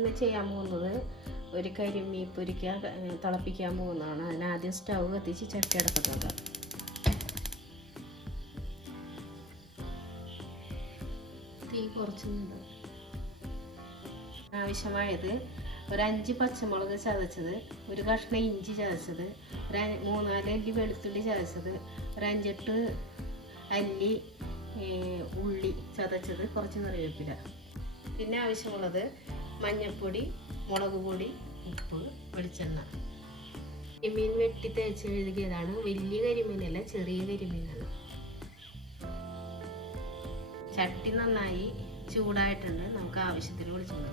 ഇന്ന് ചെയ്യാൻ പോകുന്നത് ഒരു കരിമീൻ പൊരിക്കാൻ തിളപ്പിക്കാൻ പോകുന്നതാണ്. അതിന് ആദ്യം സ്റ്റൗ കത്തിച്ച് ചട്ടി അടപ്പത്തുണ്ട് തീ കുറച്ചുണ്ട് ആവശ്യമായത് ഒരു അഞ്ച് പച്ചമുളക് ചതച്ചത് ഒരു കഷ്ണം ഇഞ്ചി ചതച്ചത് ഒരു മൂന്നാൽ അല്ലി വെളുത്തുള്ളി ചതച്ചത് ഒരു അഞ്ചെട്ട് അല്ലി ഉള്ളി ചതച്ചത് കുറച്ച് നിറവേപ്പില പിന്നെ ആവശ്യമുള്ളത് മഞ്ഞൾപ്പൊടി മുളക് പൊടി ഉപ്പ് വെളിച്ചെണ്ണ. കരിമീൻ വെട്ടി തേച്ച് എഴുതിയതാണ് വലിയ കരിമീനല്ല ചെറിയ കരിമീനാണ്. ചട്ടി നന്നായി ചൂടായിട്ടുണ്ട്. നമുക്ക് ആവശ്യത്തിന് വെളിച്ചെണ്ണ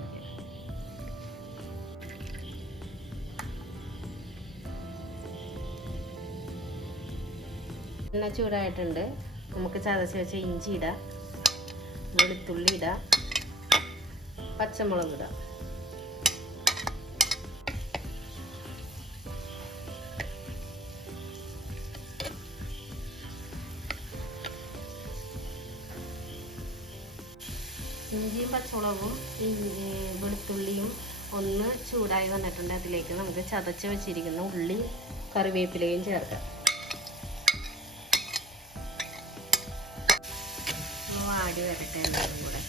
എണ്ണ ചൂടായിട്ടുണ്ട്. നമുക്ക് ചതച്ച് വെച്ച ഇഞ്ചി ഇടാം. വെളുത്തുള്ളി ഇടാം. പച്ചമുളക് ഇടാം ഇഞ്ചിയും പച്ചമുളകും വെളുത്തുള്ളിയും ഒന്ന് ചൂടായി വന്നിട്ടുണ്ട്. അതിലേക്ക് നമുക്ക് ചതച്ച് വെച്ചിരിക്കുന്ന ഉള്ളി കറിവേപ്പിലയും ചേർക്കാം. വാടി വരട്ടെ എല്ലാവരും കൂടെ.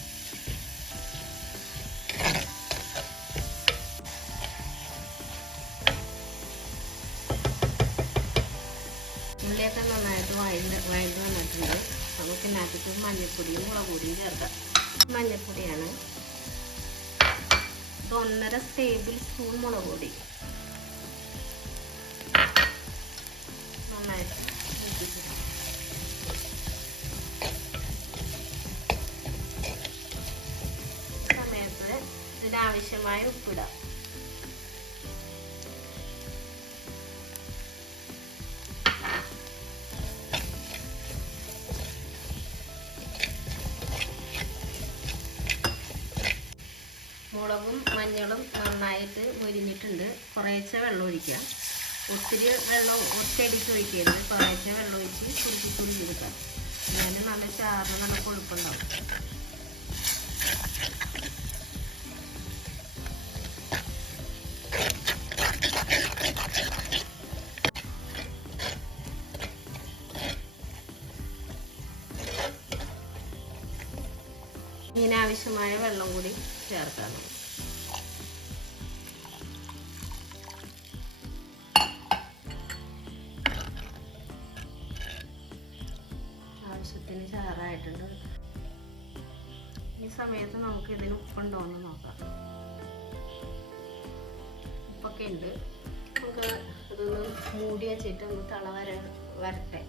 ഇതിനകത്തേക്ക് മഞ്ഞൾപ്പൊടിയും മുളക് പൊടിയും ചേർക്കാം മഞ്ഞൾപ്പൊടിയാണ്. ഇത് ഒന്നര ടേബിൾ സ്പൂൺ മുളക് പൊടി സമയത്ത് ഇതിനാവശ്യമായ ഉപ്പിടാം. മുളകും മഞ്ഞളും നന്നായിട്ട് മുരിഞ്ഞിട്ടുണ്ട്. കുറേശ്ശെ വെള്ളം ഒഴിക്കാം ഒത്തിരി വെള്ളം ഒറ്റയടിച്ച് ഒഴിക്കരുത്. കുറേശ്ശെ വെള്ളം ഒഴിച്ച് കുറുക്കി കുറുക്കി എടുക്കാം ഞാൻ നല്ല ചാറിന് നല്ല കൊഴുപ്പുണ്ടാവും. ഇതിനാവശ്യമായ വെള്ളം കൂടി ചേർക്കാം സമയത്ത് നമുക്ക് ഇതിന് ഉപ്പുണ്ടോ എന്ന് നോക്കാം. ഉപ്പൊക്കെ ഉണ്ട്. നമുക്ക് ഇതൊന്ന് മൂടി വെച്ചിട്ട് ഒന്ന് തള വര വരട്ടെ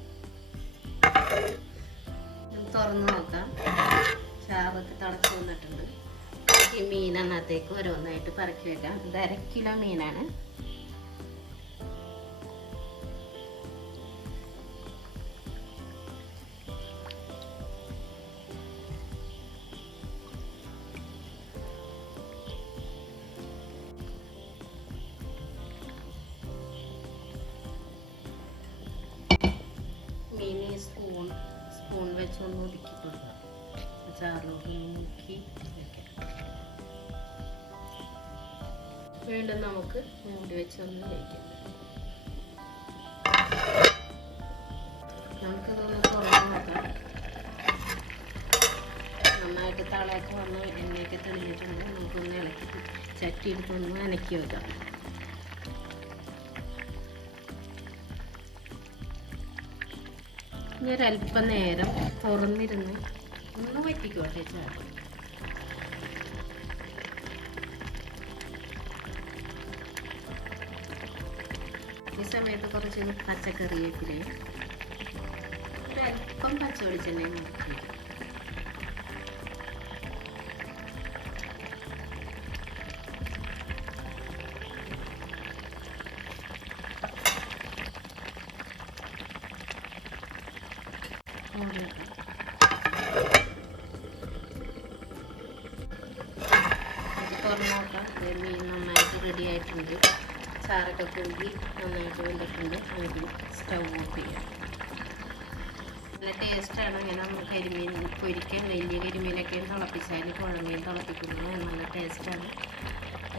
തുറന്ന് നോക്കാം. ചാറൊക്കെ തിളച്ച് വന്നിട്ടുണ്ട്. ഈ മീൻ ഓരോന്നായിട്ട് പറക്കി വെക്കാം. ഇത് അര കിലോ മീനാണ്. വെച്ചൊന്ന് ഒതുക്കി കൊടുക്കാം ചാറിലോട്ട് മുക്കി വീണ്ടും നമുക്ക് മൂടി വെച്ചൊന്ന് കഴിക്കാം. നമുക്കതൊന്ന് തുറന്ന് നോക്കാം. നന്നായിട്ട് തളയൊക്കെ വന്ന് എണ്ണയൊക്കെ തെളിഞ്ഞിട്ടുണ്ട്. നമുക്കൊന്ന് ഇളക്കി ചട്ടി അനക്കി വെക്കാം. ഇനി ഒരല്പം നേരം തുറന്നിരുന്ന് ഒന്ന് വറ്റിക്കോട്ടെ ചേട്ടൻ ഈ സമയത്ത് കുറച്ച് പച്ചക്കറി വേപ്പിലയും ഒരല്പം പച്ച വെളിച്ചെണ്ണയും മുക്കി തുറന്ന് നോക്കാം മീൻ നന്നായിട്ട് റെഡി ആയിട്ടുണ്ട് ചാറൊക്കെ കൂടി നന്നായിട്ട് വെന്തിട്ടുണ്ട് നമുക്ക് സ്റ്റൗ ഓഫ് ചെയ്യാം നല്ല ടേസ്റ്റാണ് ഇങ്ങനെ കരിമീൻ പൊരിക്കാൻ വലിയ കരിമീനൊക്കെ തിളപ്പിച്ചാൽ കുഴമീൻ തിളപ്പിക്കുന്നത് നല്ല ടേസ്റ്റാണ്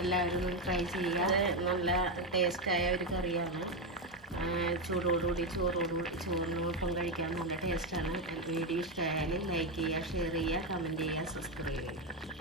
എല്ലാവരും ട്രൈ ചെയ്യുക നല്ല ടേസ്റ്റായ ഒരു കറിയാണ്. ചൂടോടുകൂടി ചോറോടുകൂടി ചോറിനോടൊപ്പം കഴിക്കാൻ നല്ല ടേസ്റ്റാണ് വീഡിയോ ഇഷ്ടമായാൽ ലൈക്ക് ചെയ്യുക ഷെയർ ചെയ്യുക കമന്റ് ചെയ്യുക സബ്സ്ക്രൈബ് ചെയ്യുക.